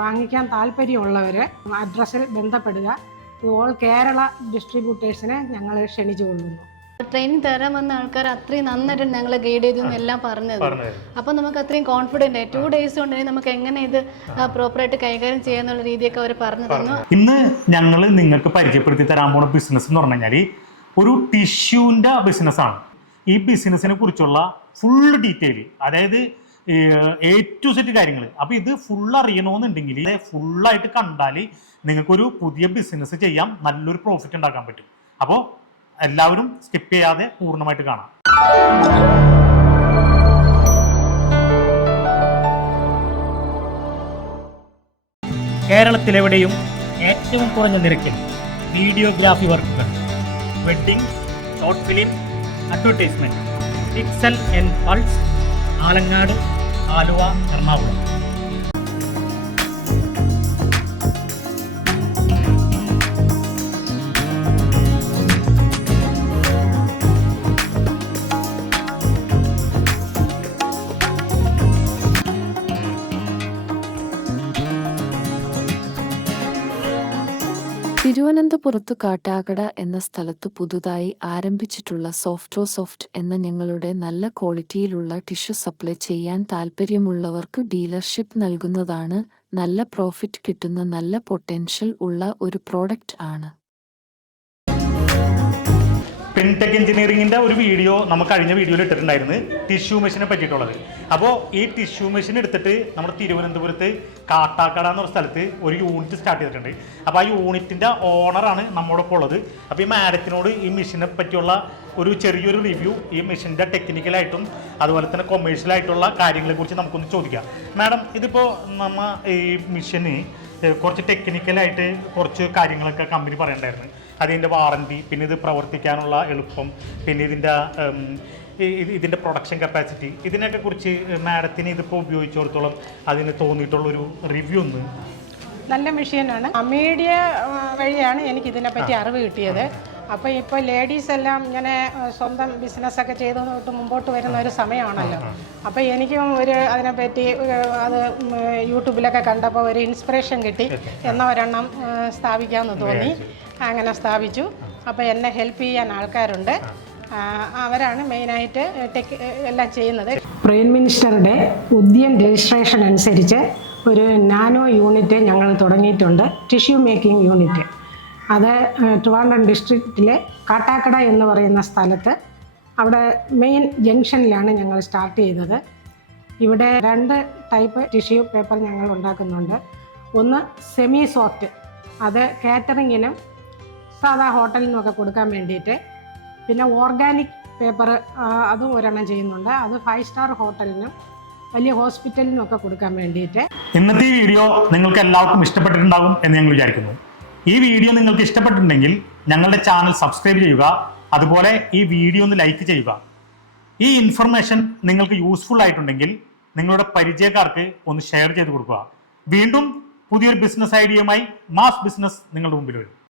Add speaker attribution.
Speaker 1: വാങ്ങിക്കാൻ താല്പര്യമുള്ളവർ അഡ്രസ്സിൽ ബന്ധപ്പെടുക. ഓൾ കേരള ഡിസ്ട്രിബ്യൂട്ടേഴ്സിനെ ഞങ്ങൾ ക്ഷണിച്ചു കൊള്ളുന്നു.
Speaker 2: ട്രെയിനിങ് തരാൻ വന്ന ആൾക്കാർ അത്രയും നന്നായിട്ട് ഞങ്ങളെ ഗൈഡ് ചെയ്തു എല്ലാം പറഞ്ഞത്. അപ്പൊ നമുക്ക് അത്രയും കോൺഫിഡന്റ് ആയി. ടു ഡേയ്സ് കൊണ്ട് തന്നെ നമുക്ക് എങ്ങനെ ഇത് പ്രോപ്പർ ആയിട്ട് കൈകാര്യം ചെയ്യാന്നുള്ള രീതിയൊക്കെ അവർ പറഞ്ഞു തന്നു.
Speaker 3: ഇന്ന് ഞങ്ങൾ നിങ്ങൾക്ക് പരിചയപ്പെടുത്തി തരാൻ പോണ ബിസിനസ് എന്ന് പറഞ്ഞു കഴിഞ്ഞാൽ ഒരു ബിസിനസ് ആണ്. ഈ ബിസിനസ്സിനെ കുറിച്ചുള്ള ഫുൾ ഡീറ്റെയിൽ അതായത് എ ടു സെറ്റ് കാര്യങ്ങൾ അപ്പോൾ ഇത് ഫുൾ അറിയണമെന്നുണ്ടെങ്കിൽ ഫുള്ളായിട്ട് കണ്ടാൽ നിങ്ങൾക്കൊരു പുതിയ ബിസിനസ് ചെയ്യാം നല്ലൊരു പ്രോഫിറ്റ് ഉണ്ടാക്കാൻ പറ്റും. അപ്പോൾ എല്ലാവരും സ്കിപ്പ് ചെയ്യാതെ പൂർണമായിട്ട് കാണാം. കേരളത്തിലെവിടെയും ഏറ്റവും കുറഞ്ഞ നിരക്കിൽ വീഡിയോഗ്രാഫി വർക്കുകൾ. Wedding short film advertisement pixel and pulse Alangad Aluva Ernakulam.
Speaker 4: തിരുവനന്തപുരത്ത് കാട്ടാക്കട എന്ന സ്ഥലത്ത് പുതുതായി ആരംഭിച്ചിട്ടുള്ള സോഫ്റ്റോ സോഫ്റ്റ് എന്ന ഞങ്ങളുടെ നല്ല ക്വാളിറ്റിയിലുള്ള ടിഷ്യൂ സപ്ലൈ ചെയ്യാൻ താൽപ്പര്യമുള്ളവർക്ക് ഡീലർഷിപ്പ് നൽകുന്നതാണ് നല്ല പ്രോഫിറ്റ് കിട്ടുന്ന നല്ല പൊട്ടൻഷ്യൽ ഉള്ള ഒരു പ്രോഡക്റ്റ് ആണ്.
Speaker 3: ഫിൻടെക് എഞ്ചിനീയറിങ്ങിന്റെ ഒരു വീഡിയോ നമുക്ക് കഴിഞ്ഞ വീഡിയോയിൽ ഇട്ടിട്ടുണ്ടായിരുന്നു. ടിഷ്യൂ മെഷീനെ പറ്റിയിട്ടുള്ളത്. അപ്പോൾ ഈ ടിഷ്യൂ മെഷീൻ എടുത്തിട്ട് നമ്മുടെ തിരുവനന്തപുരത്ത് കാട്ടാക്കട എന്ന സ്ഥലത്ത് ഒരു യൂണിറ്റ് സ്റ്റാർട്ട് ചെയ്തിട്ടുണ്ട്. അപ്പോൾ ആ യൂണിറ്റിന്റെ ഓണറാണ് നമ്മോടൊപ്പം ഉള്ളത്. അപ്പോൾ ഈ മാഡത്തിനോട് ഈ മെഷീനെ പറ്റിയുള്ള ഒരു ചെറിയൊരു റിവ്യൂ ഈ മെഷീന്റെ ടെക്നിക്കലായിട്ടും അതുപോലെ തന്നെ കൊമേഴ്ഷ്യലായിട്ടുള്ള കാര്യങ്ങളെക്കുറിച്ച് നമുക്കൊന്ന് ചോദിക്കാം. മാഡം ഇതിപ്പോൾ നമ്മ ഈ മെഷീന് കുറച്ച് ടെക്നിക്കലായിട്ട് കുറച്ച് കാര്യങ്ങളൊക്കെ കമ്പനി പറയണ്ടായിരുന്നു. അതിന്റെ വാറണ്ടി പിന്നെ ഇത് പ്രവർത്തിക്കാനുള്ള എളുപ്പം പിന്നെ ഇതിന്റെ ഇതിന്റെ പ്രൊഡക്ഷൻ കപ്പാസിറ്റി ഇതിനൊക്കെ കുറിച്ച് മാഡത്തിന് ഇതിപ്പോൾ ഉപയോഗിച്ചിടത്തോളം അതിന് തോന്നിയിട്ടുള്ളൊരു റിവ്യൂ ഒന്ന്.
Speaker 1: നല്ല മെഷീനാണ് മീഡിയ വഴിയാണ് എനിക്ക് ഇതിനെപ്പറ്റി അറിവ് കിട്ടിയത്. അപ്പോൾ ഇപ്പോൾ ലേഡീസ് എല്ലാം ഇങ്ങനെ സ്വന്തം ബിസിനസ്സൊക്കെ ചെയ്ത് തൊട്ട് മുമ്പോട്ട് വരുന്ന ഒരു സമയമാണല്ലോ. അപ്പോൾ എനിക്കും ഒരു അതിനെപ്പറ്റി അത് യൂട്യൂബിലൊക്കെ കണ്ടപ്പോൾ ഒരു ഇൻസ്പിറേഷൻ കിട്ടി. എന്ന ഒരെണ്ണം സ്ഥാപിക്കാമെന്ന് തോന്നി. അങ്ങനെ സ്ഥാപിച്ചു. അപ്പോൾ എന്നെ ഹെൽപ്പ് ചെയ്യാൻ ആൾക്കാരുണ്ട്. അവരാണ് മെയിനായിട്ട് ടെക് എല്ലാം ചെയ്യുന്നത്. പ്രൈം മിനിസ്റ്ററുടെ ഉദ്യം രജിസ്ട്രേഷൻ അനുസരിച്ച് ഒരു നാനോ യൂണിറ്റ് ഞങ്ങൾ തുടങ്ങിയിട്ടുണ്ട്. ടിഷ്യൂ മേക്കിംഗ് യൂണിറ്റ് അത് ട്രിവാൻഡ്രം ഡിസ്ട്രിക്റ്റിലെ കാട്ടാക്കട എന്ന് പറയുന്ന സ്ഥലത്ത് അവിടെ മെയിൻ ജംഗ്ഷനിലാണ് ഞങ്ങൾ സ്റ്റാർട്ട് ചെയ്തത്. ഇവിടെ രണ്ട് ടൈപ്പ് ടിഷ്യൂ പേപ്പർ ഞങ്ങൾ ഉണ്ടാക്കുന്നുണ്ട്. ഒന്ന് സെമി സോഫ്റ്റ് അത് കാറ്ററിങ്ങിനും സാധാ ഹോട്ടലിനുമൊക്കെ കൊടുക്കാൻ വേണ്ടിയിട്ട്. പിന്നെ ഓർഗാനിക് പേപ്പർ അതും ഒരെണ്ണം ചെയ്യുന്നുണ്ട്. അത് ഫൈവ് സ്റ്റാർ ഹോട്ടലിനും വലിയ ഹോസ്പിറ്റലിനും ഒക്കെ കൊടുക്കാൻ വേണ്ടിയിട്ട്.
Speaker 3: ഇന്നത്തെ ഈ വീഡിയോ നിങ്ങൾക്ക് എല്ലാവർക്കും ഇഷ്ടപ്പെട്ടിട്ടുണ്ടാകും എന്ന് ഞങ്ങൾ വിചാരിക്കുന്നു. ഈ വീഡിയോ നിങ്ങൾക്ക് ഇഷ്ടപ്പെട്ടിട്ടുണ്ടെങ്കിൽ ഞങ്ങളുടെ ചാനൽ സബ്സ്ക്രൈബ് ചെയ്യുക അതുപോലെ ഈ വീഡിയോ ഒന്ന് ലൈക്ക് ചെയ്യുക. ഈ ഇൻഫർമേഷൻ നിങ്ങൾക്ക് യൂസ്ഫുൾ ആയിട്ടുണ്ടെങ്കിൽ നിങ്ങളുടെ പരിചയക്കാർക്ക് ഒന്ന് ഷെയർ ചെയ്ത് കൊടുക്കുക. വീണ്ടും പുതിയൊരു ബിസിനസ് ഐഡിയയുമായി മാസ് ബിസിനസ് നിങ്ങളുടെ മുമ്പിൽ വരും.